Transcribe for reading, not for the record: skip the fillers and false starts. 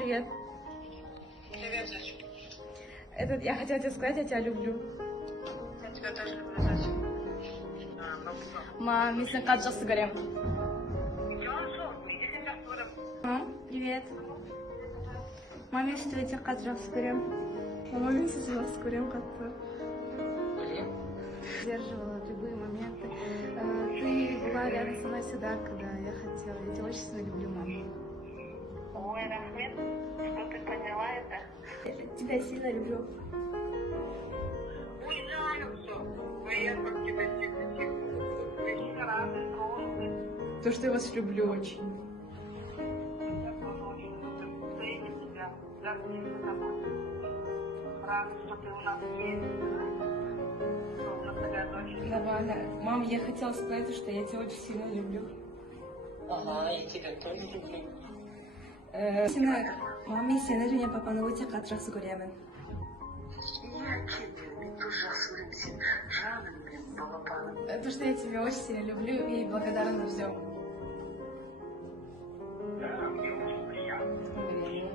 привет. Привет, зайчик. Я хотела тебе сказать, я тебя люблю. Я тебя тоже люблю, зайчик. Мам, мы с ней как жақсы көрем. Мам, привет. Мам, я что тебя как жақсы көрем. Мама, я тебя жақсы көрем как-то. Сдерживала любые моменты. Ты была рядом со мной всегда, когда я хотела. Я тебя очень сильно люблю, мама. Ой, Рахмет, что ты поняла это? Я тебя сильно люблю. Ой, знаю все. Ой, я как тебя сильно люблю. Я сильно рада, что То, что я вас люблю очень. я тоже очень люблю. Ценю тебя. Горжусь тобой. Рада, что ты у нас есть. Что такая дочь. Нормально. Мам, я хотела сказать, что я тебя очень сильно люблю. Ага, я тебя тоже люблю. Мам, мен сені және папаны өте қатты жақсы көремін. Я тебя тоже осудим сен. Жаным мен, балапаным. То, что я тебя очень сильно люблю и благодарна за все. Да, мне очень приятно.